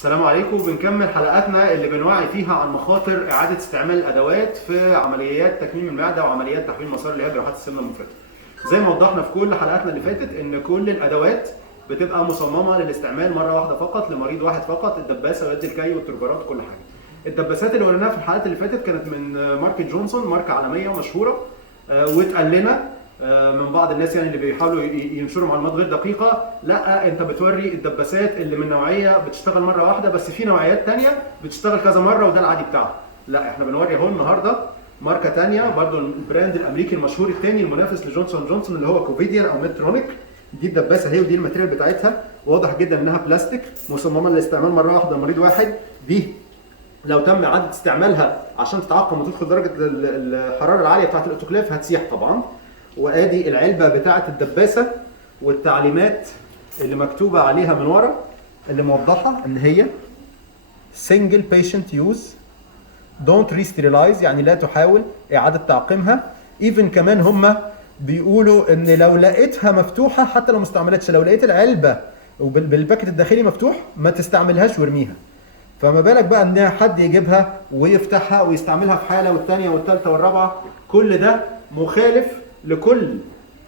السلام عليكم. بنكمل حلقاتنا اللي بنوعي فيها عن مخاطر إعادة استعمال الأدوات في عمليات تكميم المعدة وعمليات تحويل مسار اللي هي جراحات السمنة المفرطة. زي ما وضحنا في كل حلقاتنا اللي فاتت إن كل الأدوات بتبقى مصممة للاستعمال مرة واحدة فقط لمريض واحد فقط، الدباسة ويد الكي والتربرات وكل حاجة. الدباسات اللي وريناها في الحلقات اللي فاتت كانت من ماركة جونسون، ماركة عالمية ومشهورة، واتقال لنا من بعض الناس يعني اللي بيحاولوا ينشروا معلومات غير دقيقه، لا انت بتوري الدباسات اللي من نوعيه بتشتغل مره واحده، بس في نوعيات ثانيه بتشتغل كذا مره وده العادي بتاعها. لا، احنا بنوري اهو النهارده ماركه ثانيه برضو، البراند الامريكي المشهور الثاني المنافس لجونسون جونسون اللي هو كوفيديان او ميدترونيك. دي الدباسه هي ودي الماتيريال بتاعتها، واضح جدا انها بلاستيك مصممه للاستعمال مره واحده لمريض واحد. دي لو تم اعاده استعمالها عشان تتعقم وتدخل درجه الحراره العاليه بتاعت الاوتوكلاف هتسيح طبعا. وادي العلبه بتاعه الدباسه والتعليمات اللي مكتوبه عليها من ورا اللي موضحه ان هي single patient use don't re-sterilize، يعني لا تحاول اعاده تعقيمها. even كمان هم بيقولوا ان لو لقيتها مفتوحه حتى لو ما استعملتش، لو لقيت العلبه بالباكت الداخلي مفتوح ما تستعملهاش وارميها. فما بالك بقى ان حد يجيبها ويفتحها ويستعملها في حاله والثانيه والثالثه والرابعه. كل ده مخالف لكل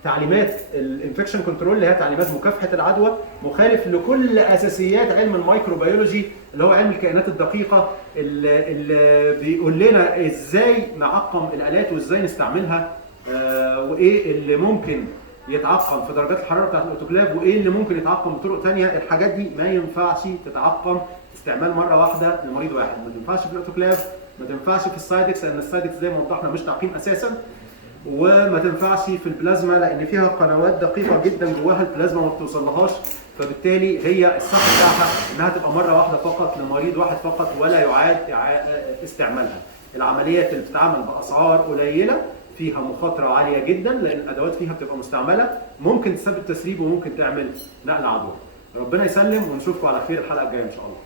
تعليمات الانفكشن كنترول اللي هي تعليمات مكافحه العدوى، مخالف لكل اساسيات علم الميكروبيولوجي اللي هو علم الكائنات الدقيقه اللي بيقول لنا ازاي نعقم الالات وازاي نستعملها، وايه اللي ممكن يتعقم في درجات الحراره بتاعت الاوتوكلاف وايه اللي ممكن يتعقم بطرق ثانيه. الحاجات دي ما ينفعش تتعقم استعمال مره واحده لمريض واحد، ما تنفعش في الاوتوكلاف، ما تنفعش في السايدكس لان السايدكس زي ما وضحنا مش تعقيم اساسا، وما تنفعش في البلازما لان فيها قنوات دقيقه جدا جواها البلازما ما بتوصلهاش، فبالتالي هي الصح بتاعها انها تبقى مره واحده فقط لمريض واحد فقط ولا يعاد استعمالها. العمليات اللي بتتعمل باسعار قليله فيها مخاطره عاليه جدا لان الادوات فيها بتبقى مستعمله، ممكن تسبب تسريب وممكن تعمل نقل عدوى. ربنا يسلم ونشوفكم على خير الحلقه الجايه ان شاء الله.